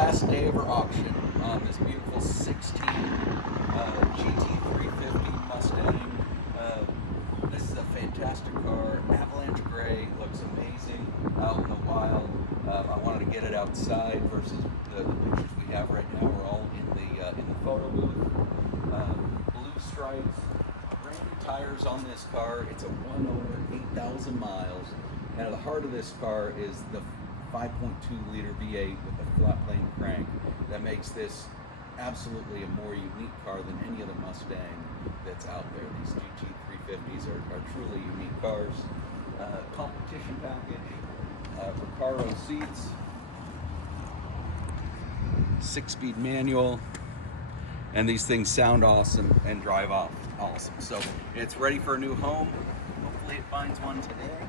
last day of our auction on this beautiful 16 GT350 Mustang. This is a fantastic car, avalanche gray, looks amazing out in the wild. I wanted to get it outside versus the pictures we have right now. We're all in the photo booth. Blue stripes, brand new tires on this car. It's a one owner, 8,000 miles. And at the heart of this car is the 5.2 liter V8 with a flat plane crank that makes this absolutely a more unique car than any other Mustang that's out there. These GT350s are truly unique cars. Competition package, Recaro seats, 6-speed manual, and these things sound awesome and drive off awesome. So it's ready for a new home. Hopefully it finds one today.